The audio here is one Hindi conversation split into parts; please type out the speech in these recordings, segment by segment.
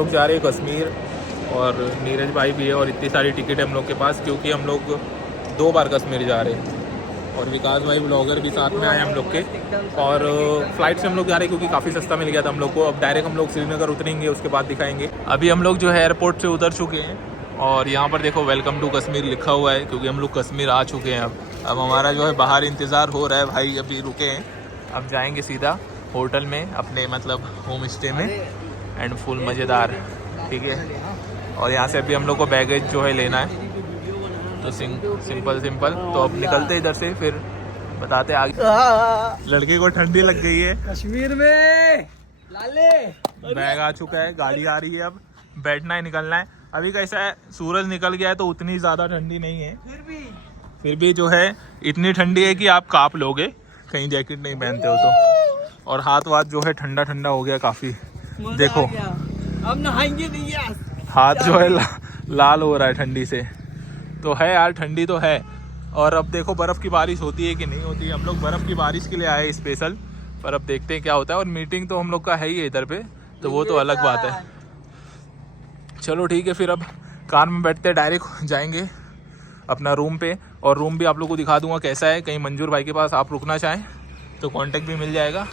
लोग जा रहे हैं कश्मीर और नीरज भाई भी है और इतनी सारी टिकट है हम लोग के पास क्योंकि हम लोग 2 बार कश्मीर जा रहे हैं और विकास भाई ब्लॉगर भी साथ में आए हम लोग के। और फ्लाइट से हम लोग जा रहे हैं क्योंकि काफ़ी सस्ता मिल गया था हम लोग को। अब डायरेक्ट हम लोग श्रीनगर उतरेंगे, उसके बाद दिखाएंगे। अभी हम लोग जो है एयरपोर्ट से उतर चुके हैं और यहाँ पर देखो वेलकम टू कश्मीर लिखा हुआ है क्योंकि हम लोग कश्मीर आ चुके हैं। अब हमारा जो है बाहर इंतज़ार हो रहा है भाई, अभी रुके हैं। अब जाएंगे सीधा होटल में अपने मतलब होम स्टे में एंड फुल मज़ेदार, ठीक है। और यहाँ से अभी हम लोग को बैगेज जो है लेना है तो सिंपल तो अब निकलते इधर से, फिर बताते आगे। लड़के को ठंडी लग गई है कश्मीर में, लाले बैग आ चुका है, गाड़ी आ रही है, अब बैठना है, निकलना है। अभी कैसा है, सूरज निकल गया है तो उतनी ज़्यादा ठंडी नहीं है, फिर भी जो है इतनी ठंडी है कि आप काँप लोगे कहीं जैकेट नहीं पहनते हो तो। और हाथ वाथ जो है ठंडा ठंडा हो गया काफ़ी, देखो अब नहाएंगे नहीं यार, हाथ जो है लाल हो रहा है ठंडी से। तो है यार, ठंडी तो है। और अब देखो बर्फ़ की बारिश होती है कि नहीं होती है। हम लोग बर्फ़ की बारिश के लिए आए स्पेशल, पर अब देखते हैं क्या होता है। और मीटिंग तो हम लोग का है ही है इधर पे, तो वो तो अलग बात है। चलो ठीक है, फिर अब कार में बैठते हैं, डायरेक्ट जाएंगे अपना रूम पे। और रूम भी आप लोग को दिखा दूंगा कैसा है, कहीं मंजूर भाई के पास आप रुकना चाहें तो कांटेक्ट भी मिल जाएगा,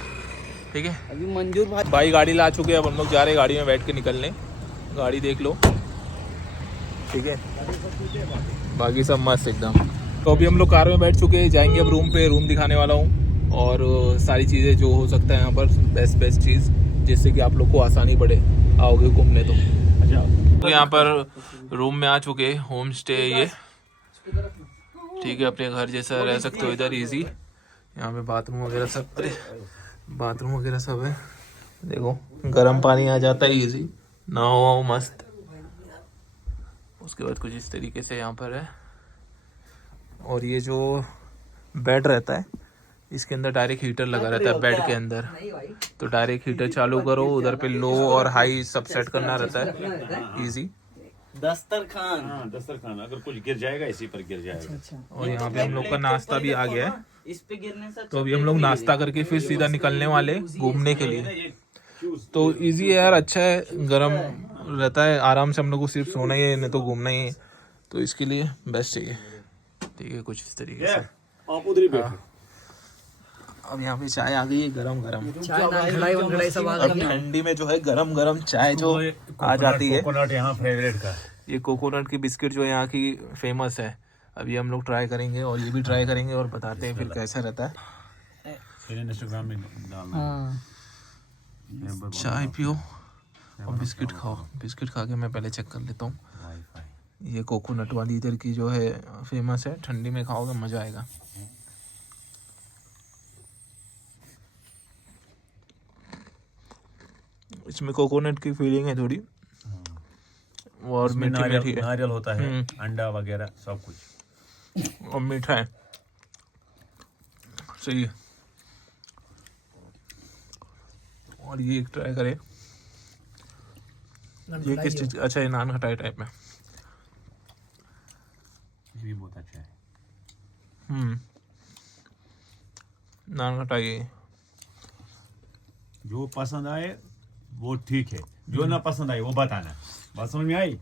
ठीक है। अभी मंजूर भाई गाड़ी ला चुके हैं, अब हम लोग जा रहे हैं गाड़ी में बैठ के निकलने। गाड़ी देख लो, ठीक है, बाकी सब मस्त एकदम। तो अभी हम लोग कार में बैठ चुके हैं, जाएंगे अब रूम पे। रूम दिखाने वाला हूँ और सारी चीज़ें जो हो सकता है यहाँ पर, बेस्ट चीज़ जिससे कि आप लोग को आसानी पड़े आओगे घूमने तो। अच्छा, तो यहाँ पर रूम में आ चुके, होम स्टे ये, ठीक है, अपने घर जैसा रह सकते हो इधर इजी। यहाँ पे बाथरूम वगैरह सब, अरे बाथरूम वगैरह सब है, देखो गर्म पानी आ जाता है इजी, नहाओ वाओ मस्त। उसके बाद कुछ इस तरीके से यहाँ पर है। और ये जो बेड रहता है इसके अंदर डायरेक्ट हीटर लगा रहता है बेड के अंदर, तो डायरेक्ट हीटर चालू करो, उधर पे लो और हाई सब सेट करना रहता है इजी। दस्तरखान अगर कुछ गिर जाएगा इसी पर गिर जाएगा। अच्छा। और यहाँ पे हम लोग का नाश्ता भी आ गया है, इस पे गिरने से तो अभी हम लोग नाश्ता करके फिर सीधा निकलने वाले घूमने के लिए। तो इजी है यार, अच्छा है, गर्म रहता है, आराम से हम लोग को सिर्फ सोना ही है, नहीं तो घूमना ही है, तो इसके लिए बेस्ट है, ठीक है, कुछ इस तरीके से। आप उधर ही बैठो। अब यहाँ पे चाय आ गई है गरम गरम। चाय सब आ अब ठंडी में जो है गरम गरम चाय जो आ जाती है, कोकोनट यहाँ फेवरेट का। ये कोकोनट की बिस्किट जो यहाँ की फेमस है, अभी हम लोग ट्राई करेंगे और ये भी ट्राई करेंगे और बताते हैं फिर कैसा रहता है। इंस्टाग्राम में डालना। चाय पियो और बिस्किट खाओ। बिस्किट खा के मैं पहले चेक कर लेता हूँ। ये कोकोनट वाली इधर की जो है फेमस है, ठंडी में खाओगे मज़ा आएगा। इसमें कोकोनट की फीलिंग है थोड़ी, और मीठी मीठी है, नारियल होता है, अंडा वगैरह सब कुछ, और मीठा है, सही है। और ये एक ट्राई करें, ये किस चीज़, अच्छा ये नान खटाई टाइप में, ये भी बहुत अच्छा है। नान खटाई है। जो पसंद आए वो ठीक है, जो ना पसंद आए वो बताना। बात समझ में आई?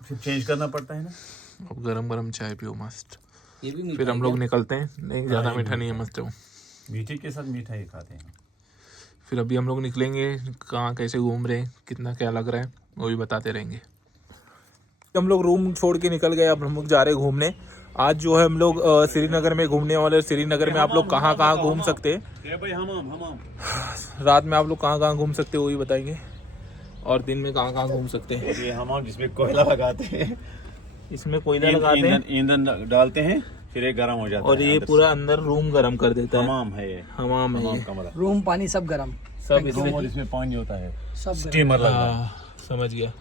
फिर चेंज करना पड़ता है ना। अब गरम गरम चाय पियो मस्त। ये भी फिर हम लोग निकलते हैं, नहीं ज़्यादा मीठा नहीं है, मस्त है वो। मीठे के साथ मीठा ही खाते हैं। फिर अभी हम लोग निकलेंगे, कहाँ कैसे घूम रहे हैं, कितना क्या लग रहा है, वो भी बताते रहेंगे। हम लोग रूम छोड़ के निकल गए, अब हम लोग जा रहे हैं घूमने। आज जो है हम लोग श्रीनगर में घूमने वाले। श्रीनगर में आप लोग कहाँ कहाँ घूम सकते हैं, रात में आप लोग कहाँ कहाँ घूम सकते हो वही बताएंगे, और दिन में कहाँ कहाँ घूम सकते हैं। ये हमाम जिसमें कोयला लगाते हैं, इसमें कोयला लगाते हैं, ईंधन डालते हैं, फिर ये गर्म हो जाता है। और ये पूरा अंदर रूम गर्म कर देता है। हमाम है ये, हमाम है ये। कमरा, रूम पानी सब गरम, सब और इसमें पानी होता है, सब स्टीमर लगा। समझ गया,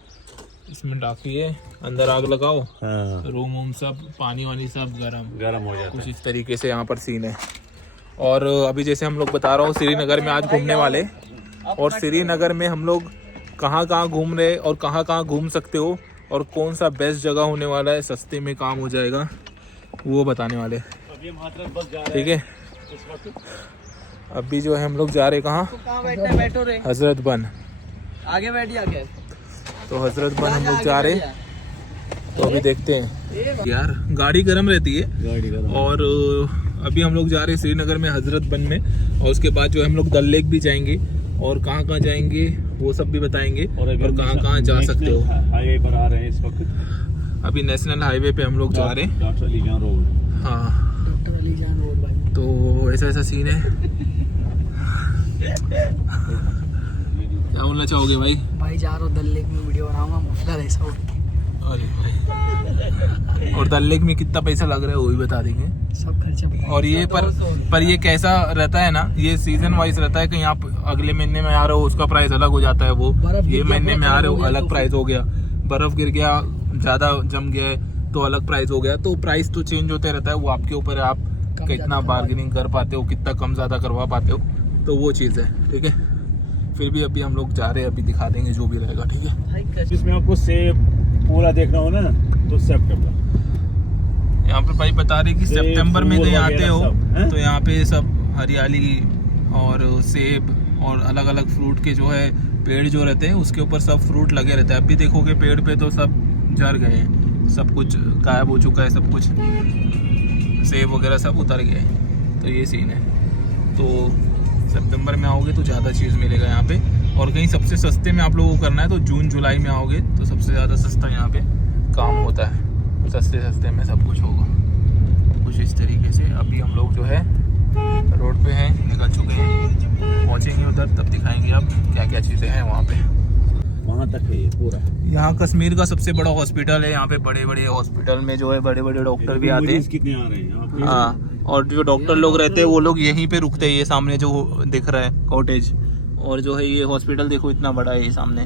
इसमें डाकी है, अंदर आग लगाओ, हाँ, रूम वूम सब पानी वानी सब गर्म हो जाता कुछ है। इस तरीके से यहाँ पर सीन है। और अभी जैसे हम लोग बता रहा हूँ, श्रीनगर में आज घूमने वाले, और श्रीनगर में हम लोग कहाँ कहाँ घूम रहे और कहाँ कहाँ घूम सकते हो, और कौन सा बेस्ट जगह होने वाला है, सस्ते में काम हो जाएगा, वो बताने वाले, ठीक है। अभी जो है हम लोग जा रहे कहाँ, कहाँ बैठे बैठो रे, हजरत बन। आगे बैठिए आगे। तो हजरत बन हम लोग जा रहे हैं, तो अभी देखते हैं। यार गाड़ी गर्म रहती है। और अभी हम लोग जा रहे हैं श्रीनगर में हजरत बन में, और उसके बाद जो है हम लोग डल लेक भी जाएंगे, और कहाँ कहाँ जाएंगे वो सब भी बताएंगे, और कहाँ कहाँ जा सकते हो। हाईवे पर आ रहे हैं इस वक्त। अभी नेशनल हाईवे पे हम लोग जा रहे हैं। डॉक्टर अली जान रोड। हाँ, डॉक्टर अली जान रोड भाई। तो ऐसा ऐसा सीन है। क्या बोलना चाहोगे भाई? भाई जा रहा हूँ दल लेक में, वीडियो बनाऊंगा मुफ्त ऐसा उठ के। अरे भाई, और डल लेक में कितना पैसा लग रहा है वो भी बता देंगे। सब खर्चा। और ये पर ये कैसा रहता है ना, ये सीजन वाइज रहता है। कहीं आप अगले महीने में आ रहे हो उसका प्राइस अलग हो जाता है, वो ये महीने में आ रहे हो अलग प्राइस हो गया, बर्फ गिर गया, ज्यादा जम गया है तो अलग प्राइस हो गया। तो प्राइस तो चेंज होते रहता है, वो आपके ऊपर है, आप कितना बार्गेनिंग कर पाते हो, कितना कम ज्यादा करवा पाते हो, तो वो चीज है। ठीक है, फिर भी अभी हम लोग जा रहे हैं, अभी दिखा देंगे जो भी रहेगा। ठीक है, इसमें आपको सेब पूरा देखना हो ना तो सितंबर। यहाँ पे भाई बता रहे कि सितंबर में कहीं आते हो तो यहाँ पे सब हरियाली और सेब और अलग अलग फ्रूट के जो है पेड़ जो रहते हैं उसके ऊपर सब फ्रूट लगे रहते हैं। अभी देखोगे पेड़ पे तो सब झड़ गए हैं, सब कुछ गायब हो चुका है, सब कुछ सेब वगैरह सब उतर गए हैं। तो ये सीन है। तो सितंबर में आओगे तो ज़्यादा चीज़ मिलेगा यहाँ पे, और कहीं सबसे सस्ते में आप लोगों को करना है तो जून जुलाई में आओगे तो सबसे ज़्यादा सस्ता यहाँ पे काम होता है, सस्ते में सब कुछ होगा। कुछ इस तरीके से अभी हम लोग जो है रोड पे हैं, निकल चुके हैं, पहुँचेंगे उधर तब दिखाएंगे आप क्या क्या चीज़ें हैं वहाँ पे। वहाँ तक है ये पूरा। यहाँ कश्मीर का सबसे बड़ा हॉस्पिटल है। यहाँ पे बड़े बड़े हॉस्पिटल में जो है बड़े बड़े डॉक्टर भी आते हैं। कितने आ रहे हैं? हाँ, और जो डॉक्टर लोग रहते हैं वो लोग यहीं पे रुकते हैं। ये सामने जो दिख रहा है कॉटेज, और जो है ये हॉस्पिटल देखो इतना बड़ा है ये सामने।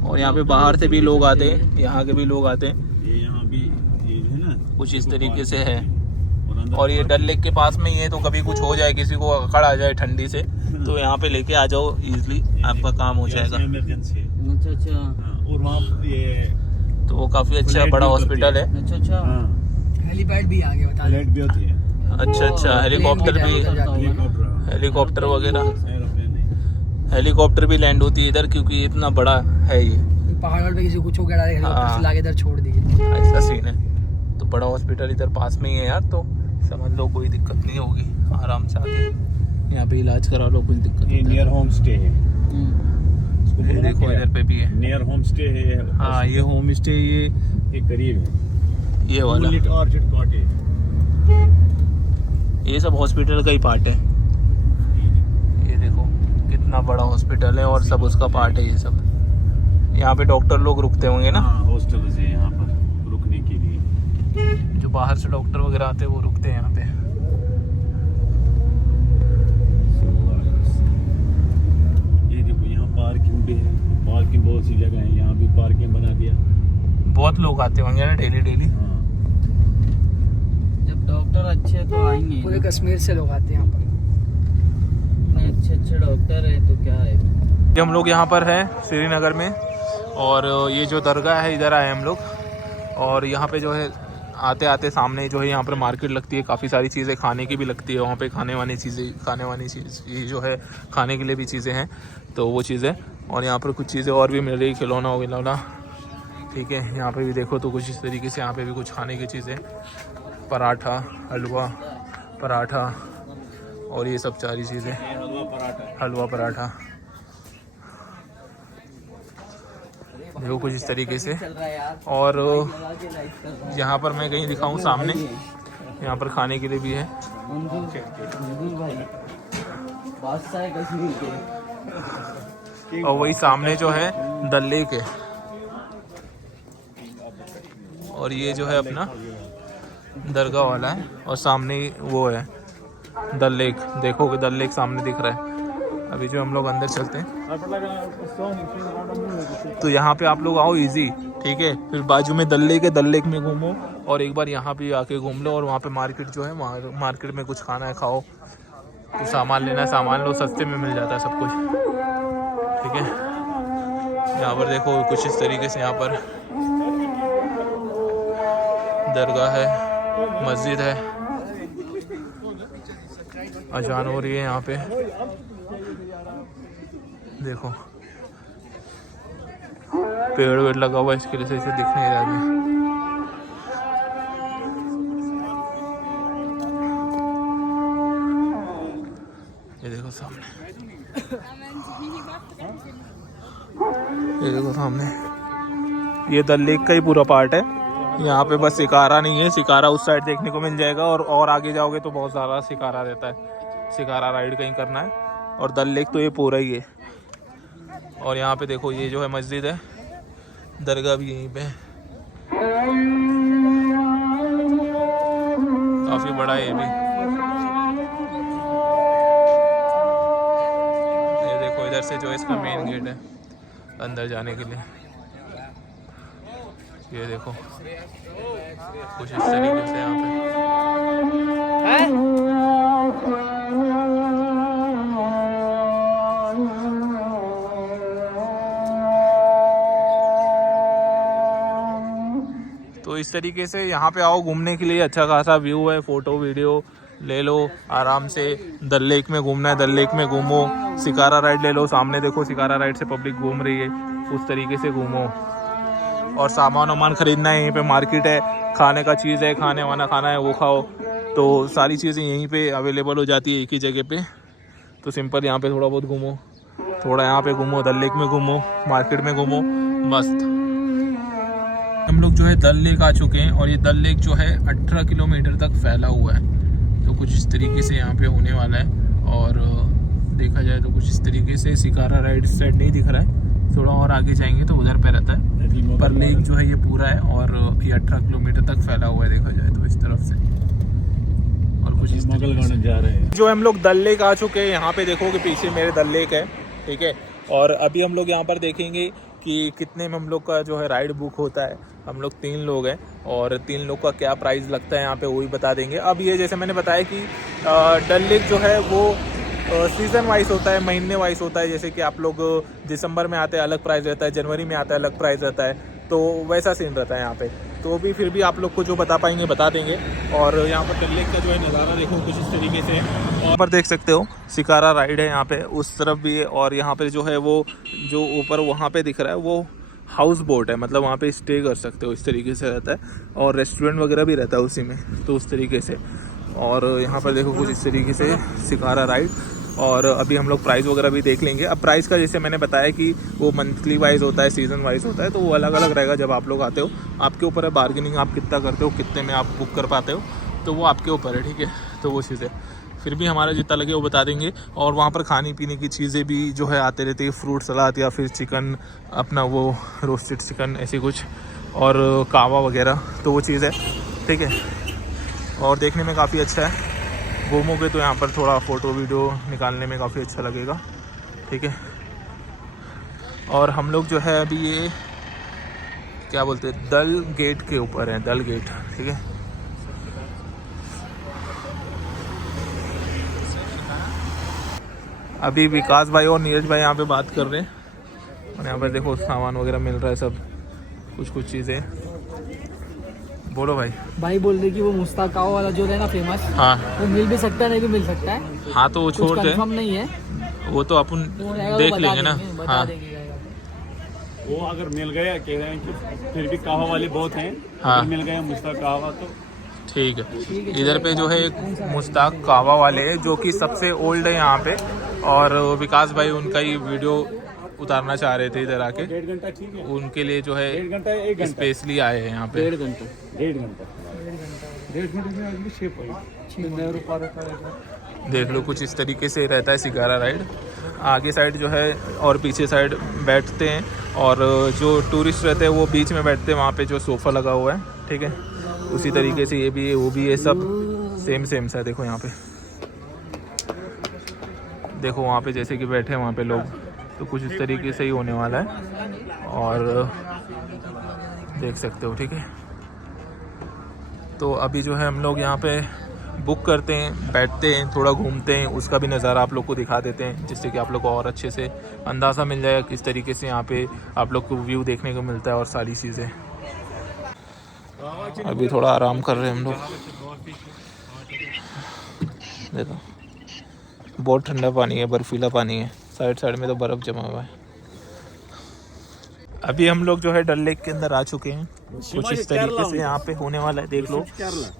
और यहाँ पे बाहर से भी लोग आते हैं, यहाँ के भी लोग आते हैं। ये यहाँ भी ये है ना, कुछ इस तरीके से है। और ये डल लेक के पास में ही है, तो कभी कुछ हो जाए, किसी को अकड़ आ जाए ठंडी से, तो यहाँ पे लेके आ जाओ, इजीली आपका काम हो जाएगा। इमरजेंसी। अच्छा। और वहाँ ये तो वो काफी अच्छा बड़ा हॉस्पिटल है। अच्छा। हेलीपैड भी आगे बता फ्लाइट भी होती है। अच्छा, हेलीकॉप्टर भी, हेलीकॉप्टर वगैरह, हेलीकॉप्टर भी लैंड होती है इधर, क्योंकि इतना बड़ा है ये। पहाड़ पे किसी कुछ हो गया हेलीकॉप्टर से लाके इधर छोड़ दिए, ऐसा सीन है। तो बड़ा हॉस्पिटल इधर पास में ही है यार, तो समझ लो कोई दिक्कत नहीं होगी, आराम से आके यहाँ पे इलाज करा लो, कुछ दिक्कत ये नियर होम स्टे है। ये देखो इधर पे भी है, नियर होम स्टे है। हाँ ये होम स्टे, ये करीब है ये वाला ऑर्चिड कॉटेज। ये सब हॉस्पिटल का ही पार्ट है। ये देखो कितना बड़ा हॉस्पिटल है और सब उसका पार्ट है ये सब। यहाँ पे डॉक्टर लोग रुकते होंगे ना, हॉस्टल है यहाँ पर रुकने के लिए। जो बाहर से डॉक्टर वगैरह आते हैं वो रुकते हैं यहाँ पे। ये देखो यहाँ पार्किंग भी है, पार्किंग बहुत सी जगह है, यहाँ भी पार्किंग बना दिया। बहुत लोग आते होंगे ना डेली। जब डॉक्टर अच्छे तो आएंगे, पूरे कश्मीर से लोग आते हैं यहाँ पर, इतने अच्छे डॉक्टर है तो क्या है। हम लोग यहाँ पर हैं श्रीनगर में, और ये जो दरगाह है इधर आए हम लोग। और यहाँ पे जो है आते आते सामने जो है यहाँ पर मार्केट लगती है, काफ़ी सारी चीज़ें खाने की भी लगती है वहाँ पे, खाने वाली चीज़ ये जो है खाने के लिए भी चीज़ें हैं, तो वो चीज़ें। और यहाँ पर कुछ चीज़ें और भी मिल रही, खिलौना विलौना। ठीक है, यहाँ पे भी देखो तो कुछ इस तरीके से यहाँ पे भी कुछ खाने की चीज़ें, पराठा, हलवा पराठा और ये सब सारी चीज़ें, हलवा पराठा देखो कुछ इस तरीके से। और यहाँ पर मैं कहीं दिखाऊं सामने, यहाँ पर खाने के लिए भी है। और वही सामने जो है डल लेक है, और ये जो है अपना दरगाह वाला है, और सामने वो है डल लेक। देखोगे डल लेक सामने दिख रहा है। अभी जो हम लोग अंदर चलते हैं तो यहाँ पे आप लोग आओ इजी, ठीक है। फिर बाजू में डल लेक है, डल लेक में घूमो, और एक बार यहाँ पे आके घूम लो। और वहाँ पे मार्केट जो है, वहाँ मार्केट में कुछ खाना है खाओ, तो सामान लेना है सामान लो, सस्ते में मिल जाता है सब कुछ, ठीक है। यहाँ पर देखो कुछ इस तरीके से, यहाँ पर दरगाह है, मस्जिद है, अजान हो रही है यहाँ पे देखो। पेड़ वेड़ लगा हुआ है, इसके लिए से दिख नहीं रहा अभी। ये देखो सामने, ये देखो सामने, ये डल लेक का ही पूरा पार्ट है। यहाँ पे बस शिकारा नहीं है, शिकारा उस साइड देखने को मिल जाएगा, और आगे जाओगे तो बहुत ज़्यादा शिकारा रहता है, शिकारा राइड कहीं करना है। और डल लेक तो ये पूरा ही है। और यहाँ पे देखो ये जो है मस्जिद है, दरगाह भी यहीं पे है, काफ़ी बड़ा है ये भी। ये देखो इधर से जो इसका मेन गेट है अंदर जाने के लिए, ये देखो कुछ इस तरीके से यहाँ पे। तो इस तरीके से यहाँ पे आओ घूमने के लिए, अच्छा खासा व्यू है, फोटो वीडियो ले लो आराम से। डल लेक में घूमना है, डल लेक में घूमो, शिकारा राइड ले लो, सामने देखो शिकारा राइड से पब्लिक घूम रही है, उस तरीके से घूमो। और सामान वामान खरीदना है, यहीं पे मार्केट है, खाने का चीज़ है, खाने वाना खाना है वो खाओ, तो सारी चीज़ें यहीं पे अवेलेबल हो जाती है एक ही जगह पे। तो सिंपल यहाँ पे थोड़ा बहुत घूमो, थोड़ा यहाँ पे घूमो, डल लेक में घूमो, मार्केट में घूमो, मस्त। हम लोग जो है डल लेक आ चुके हैं, और ये डल लेक जो है 18 किलोमीटर तक फैला हुआ है। तो कुछ इस तरीके से यहाँ पे होने वाला है। और देखा जाए तो कुछ इस तरीके से शिकारा राइड इस साइड नहीं दिख रहा है, थोड़ा और आगे जाएंगे तो उधर पे रहता है, पर लेक जो है ये पूरा है, और ये 18 किलोमीटर तक फैला हुआ है देखा जाए तो इस तरफ से। और कुछ इस तरीके से जा रहे हैं। जो हम लोग डल लेक आ चुके हैं, यहाँ पे देखो कि पीछे मेरे डल लेक है, ठीक है। और अभी हम लोग यहाँ पर देखेंगे कि कितने में हम लोग का जो है राइड बुक होता है। हम लोग 3 लोग हैं, और 3 लोग का क्या प्राइस लगता है यहाँ पे वो भी बता देंगे। अब ये जैसे मैंने बताया कि डल लेक जो है वो सीज़न वाइज होता है, महीने वाइज होता है। जैसे कि आप लोग दिसंबर में आते हैं अलग प्राइस रहता है, जनवरी में आता है अलग प्राइस रहता है, तो वैसा सीन रहता है यहाँ पे। तो भी फिर भी आप लोग को जो बता पाएंगे बता देंगे। और यहाँ पर डल लेक का जो है नज़ारा देखो कुछ इस तरीके से। यहाँ पर देख सकते हो शिकारा राइड है यहाँ पे, उस तरफ भी है, और यहाँ पे जो है वो जो ऊपर वहाँ पे दिख रहा है वो हाउस बोट है, मतलब वहाँ पे स्टे कर सकते हो, इस तरीके से रहता है। और रेस्टोरेंट वगैरह भी रहता है उसी में, तो उस तरीके से। और यहाँ पर देखो कुछ इस तरीके से शिकारा राइड। और अभी हम लोग प्राइस वगैरह भी देख लेंगे। अब प्राइस का जैसे मैंने बताया कि वो मंथली वाइज होता है, सीज़न वाइज होता है, तो वो अलग अलग रहेगा। जब आप लोग आते हो आपके ऊपर है, बार्गेनिंग आप कितना करते हो, कितने में आप बुक कर पाते हो, तो वो आपके ऊपर है, ठीक है। तो वो चीज़ है, फिर भी हमारा जितना लगे वो बता देंगे। और वहाँ पर खाने पीने की चीज़ें भी जो है आते रहती है, फ्रूट सलाद या फिर चिकन, अपना वो रोस्टेड चिकन ऐसी कुछ, और कावा वगैरह, तो वो चीज़ है, ठीक है। और देखने में काफ़ी अच्छा है, घूमोगे तो यहाँ पर थोड़ा फ़ोटो वीडियो निकालने में काफ़ी अच्छा लगेगा, ठीक है। और हम लोग जो है अभी ये क्या बोलते हैं, डल गेट के ऊपर है, डल गेट, ठीक है। अभी विकास भाई और नीरज भाई यहाँ पे बात कर रहे हैं, और यहाँ पर देखो सामान वगैरह मिल रहा है, सब कुछ चीज़ें। बोलो भाई बोल रहे कि वो मुस्ताकाओ वाला जो है ना फेमस, हाँ वो मिल भी सकता है, नहीं भी मिल सकता है। हाँ, तो वो छोड़ दे, कंफर्म नहीं है वो तो अपन देख लेंगे ना। हाँ, वो अगर मिल गया, कह रहे हैं कि फिर भी कहवा वाले बहुत हैं, हाँ, मिल गया मुश्ताक कहवा तो ठीक है। इधर पे जो है एक मुश्ताक कहवा वाले हैं, जो कि सबसे ओल्ड है यहाँ पे, और विकास भाई उनका ही वीडियो उतारना चाह रहे थे इधर आके। 1.5 घंटा ठीक है, उनके लिए जो है 1 घंटा 1 घंटा स्पेशली आए हैं यहाँ पे। 1.5 घंटा 1.5 घंटे में अगली शेप हुई। देख लो कुछ इस तरीके से रहता है शिकारा राइड। आगे साइड जो है और पीछे साइड बैठते हैं, और जो टूरिस्ट रहते हैं वो बीच में बैठते हैं, वहाँ पे जो सोफ़ा लगा हुआ है, ठीक है। उसी तरीके से ये भी है, वो भी है, सब सेम सा है। देखो यहाँ पे, देखो वहाँ पे जैसे कि बैठे हैं वहाँ पे लोग, तो कुछ इस तरीके से ही होने वाला है, और देख सकते हो, ठीक है। तो अभी जो है हम लोग यहाँ पे बुक करते हैं, बैठते हैं, थोड़ा घूमते हैं, उसका भी नज़ारा आप लोग को दिखा देते हैं, जिससे कि आप लोग को और अच्छे से अंदाज़ा मिल जाएगा किस तरीके से यहाँ पे आप लोग को व्यू देखने को मिलता है और सारी चीज़ें। अभी थोड़ा आराम कर रहे हैं हम लोग। देखो बहुत ठंडा पानी है, बर्फीला पानी है, साइड में तो बर्फ़ जमा हुआ है। अभी हम लोग जो है डल लेक के अंदर आ चुके हैं। कुछ इस तरीके से यहाँ पे होने वाला है, देख लो।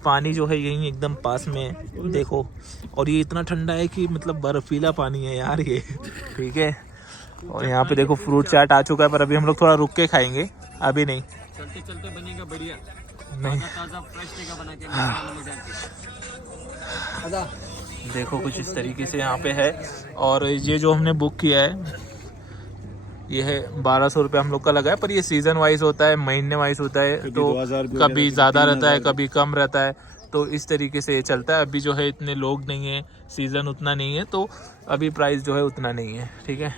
पानी जो है यही एकदम पास में है, देखो। और ये इतना ठंडा है कि मतलब बर्फीला पानी है यार ये, ठीक है। और यहाँ पे देखो फ्रूट चाट आ चुका है, पर अभी हम लोग थोड़ा रुक के खाएंगे, अभी नहीं। चलते चलते बनेगा बढ़िया, नहीं ताजा फ्रेश देगा बना के। देखो कुछ इस तरीके से यहाँ पे है। और ये जो हमने बुक किया है ये है 1200 रुपये हम लोग का लगा है, पर ये सीजन वाइज होता है, महीने वाइज होता है, तो कभी ज़्यादा रहता है, कभी कम रहता है, तो इस तरीके से ये चलता है। अभी जो है इतने लोग नहीं है, सीज़न उतना नहीं है, तो अभी प्राइस जो है उतना नहीं है, ठीक है।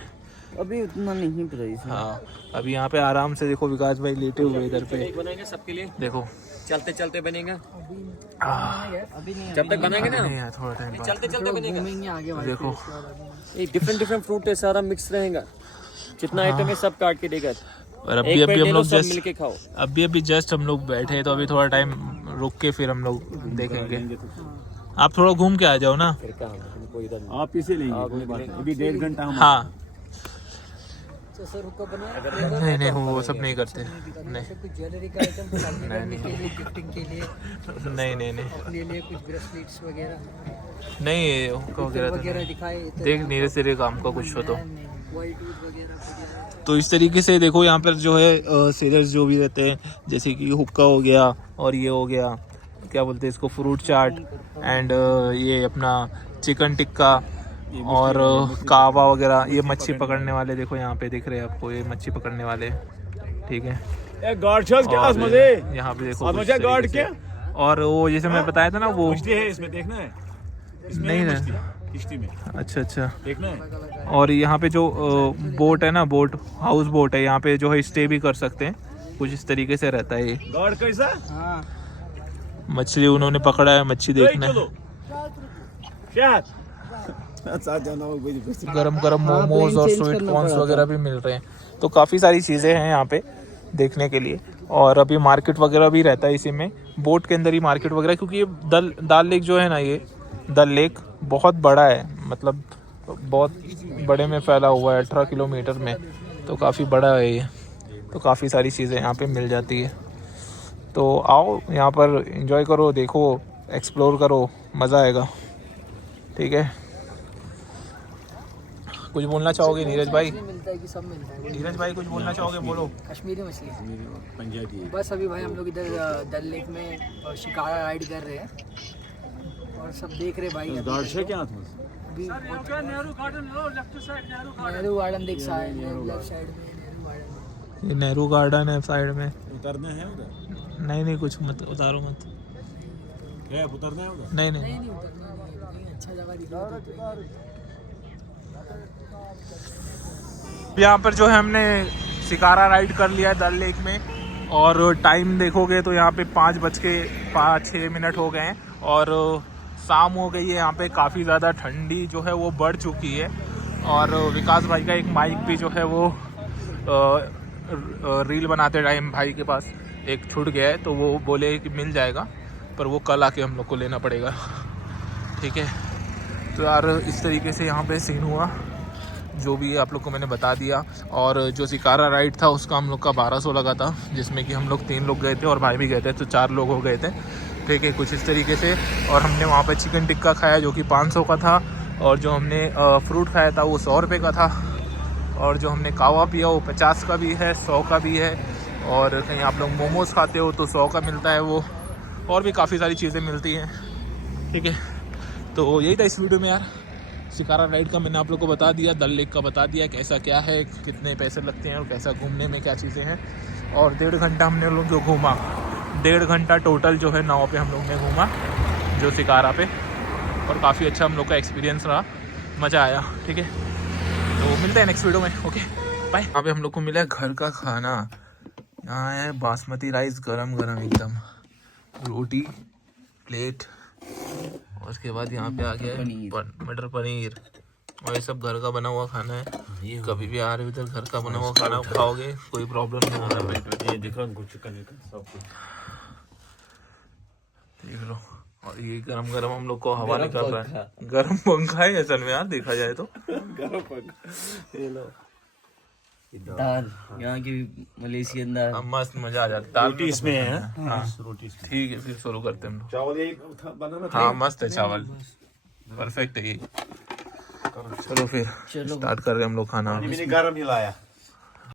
अभी उतना नहीं प्राइस है। हाँ, अभी यहाँ पे आराम से देखो विकास भाई लेटे हुए इधर पे, बनाएंगे सबके लिए, देखो चलते चलते बनेगा। अभी नहीं, जब तक बनाएंगे ना, नहीं थोड़ा टाइम चलते चलते बनेगा आगे। देखो डिफरेंट फ्रूट है, सारा मिक्स रहेगा, जितना आइटम है सब काट के देगा। और अभी हम लोग जस्ट मिलके खाओ। अभी जस्ट हम लोग बैठे हैं, तो अभी थोड़ा टाइम रुक के फिर हम लोग देखेंगे। आप थोड़ा घूम के आ जाओ ना। आप इसे लेंगे, कोई बात नहीं, अभी 1.5 घंटा हम। हाँ नहीं नहीं, वो सब नहीं करते, नहीं ज्वेलरी का आइटम गिफ्टिंग के लिए, नहीं नहीं नहीं अपने लिए कुछ ब्रेसलेट्स वगैरह नहीं, हुक्का वगैरह दिखाए। देख नीरे सिरे काम का कुछ हो तो। व्हाइट वगैरह। तो इस तरीके से देखो यहाँ पर जो है सेलर्स जो भी रहते हैं, जैसे कि हुक्का हो गया, और ये हो गया, क्या बोलते हैं इसको, फ्रूट चाट, एंड ये अपना चिकन टिक्का, और कावा वगैरह, ये मच्छी पकड़ने वाले देखो यहाँ पे दिख रहे हैं आपको, ये मच्छी पकड़ने वाले, ठीक है। और यहाँ पे देखो कुछ तरीके से। और वो जैसे मैं बताया था ना, वो इसमें देखना है, नहीं ना, किश्ती में अच्छा अच्छा देखना है। और यहाँ पे जो बोट है ना, बोट हाउस बोट है, यहाँ पे जो है स्टे भी कर सकते हैं, कुछ इस तरीके से रहता है ये। गार्ड कैसा? मछली उन्होंने पकड़ा है, मच्छी देखना है। गरम गरम मोमोज और स्वीट कॉर्न्स वगैरह भी मिल रहे हैं, तो काफ़ी सारी चीज़ें हैं यहाँ पे देखने के लिए। और अभी मार्केट वगैरह भी रहता है इसी में, बोट के अंदर ही मार्केट वगैरह, क्योंकि ये दाल लेक जो है ना, ये डल लेक बहुत बड़ा है, मतलब बहुत बड़े में फैला हुआ है, 18 किलोमीटर में, तो काफ़ी बड़ा है ये, तो काफ़ी सारी चीज़ें यहाँ पे मिल जाती है। तो आओ यहाँ पर एंजॉय करो, देखो, एक्सप्लोर करो, मज़ा आएगा, ठीक है। कुछ बोलना चाहोगे नीरज भाई? मिलता है कि सब मिलता है। नीरज भाई कुछ बोलना चाहोगे, बोलो। कश्मीरी मछली पंजाबी। बस अभी भाई हम लोग इधर डल लेक में शिकारा राइड कर रहे हैं और सब देख रहे भाई। क्या अभी नेहरू गार्डन देख साइड लेफ्ट साइड में, नेहरू गार्डन। ये नेहरू गार्डन है साइड में। उतरना है उधर? नहीं नहीं, कुछ मत उतारो मत। उतरना है उधर? नहीं नहीं नहीं उतरना, अच्छा जगह दिख रहा है। यहाँ पर जो है हमने शिकारा राइड कर लिया है डल लेक में, और टाइम देखोगे तो यहाँ पे 5:05-6 हो गए हैं, और शाम हो गई है। यहाँ पे काफ़ी ज़्यादा ठंडी जो है वो बढ़ चुकी है, और विकास भाई का एक माइक भी जो है वो रील बनाते टाइम भाई के पास एक छूट गया है, तो वो बोले कि मिल जाएगा, पर वो कल आके हम लोग को लेना पड़ेगा, ठीक है। तो यार इस तरीके से यहाँ पे सीन हुआ, जो भी आप लोग को मैंने बता दिया। और जो शिकारा राइड था उसका हम लोग का 1200 लगा था, जिसमें कि हम लोग 3 लोग गए थे और भाई भी गए थे, तो 4 लोग हो गए थे, ठीक है, कुछ इस तरीके से। और हमने वहाँ पे चिकन टिक्का खाया जो कि 500 का था, और जो हमने फ्रूट खाया था वो 100 रुपये का था, और जो हमने कावा पिया वो 50 का भी है, 100 का भी है, और कहीं आप लोग मोमोज़ खाते हो तो 100 का मिलता है वो, और भी काफ़ी सारी चीज़ें मिलती हैं, ठीक है। तो यही था इस वीडियो में यार, शिकारा राइड का मैंने आप लोग को बता दिया, डल लेक का बता दिया कैसा क्या है, कितने पैसे लगते हैं और कैसा घूमने में क्या चीज़ें हैं। और 1.5 घंटा हमने लोग जो घूमा, 1.5 घंटा टोटल जो है नाव पे हम लोग ने घूमा जो शिकारा पे, और काफ़ी अच्छा हम लोग का एक्सपीरियंस रहा, मज़ा आया, ठीक है। तो मिलते हैं नेक्स्ट वीडियो में, ओके बाय। यहाँ पे हम लोग को मिला है घर का खाना, यहाँ है बासमती राइस गरम गरम एकदम, रोटी प्लेट, और उसके बाद यहाँ पे आ गया मटर पनीर, और ये सब घर का बना हुआ खाना है। कभी भी आ रहे हो इधर घर का बना हुआ खाना खाओगे, कोई प्रॉब्लम नहीं होगा पेट में। ये देखो चिकन सब कुछ देख लो, और ये गरम गरम हम लोग को हवा निकल रहा है, गरम पंखा है असल में यार देखा जाए तो। गरम पंखा, ये लो दाल यहाँ की मलेशियन दाल। हाँ, मस्त मजा आ जाता है। रोटी इसमें है हाँ रोटी इसमें। ठीक है, फिर शुरू करते हैं हम लोग। चावल यही बनाना था। हाँ मस्त है चावल, परफेक्ट है ये। चलो फिर चलो स्टार्ट कर रहे हैं हम लोग खाना। मैंने गरम ही लाया।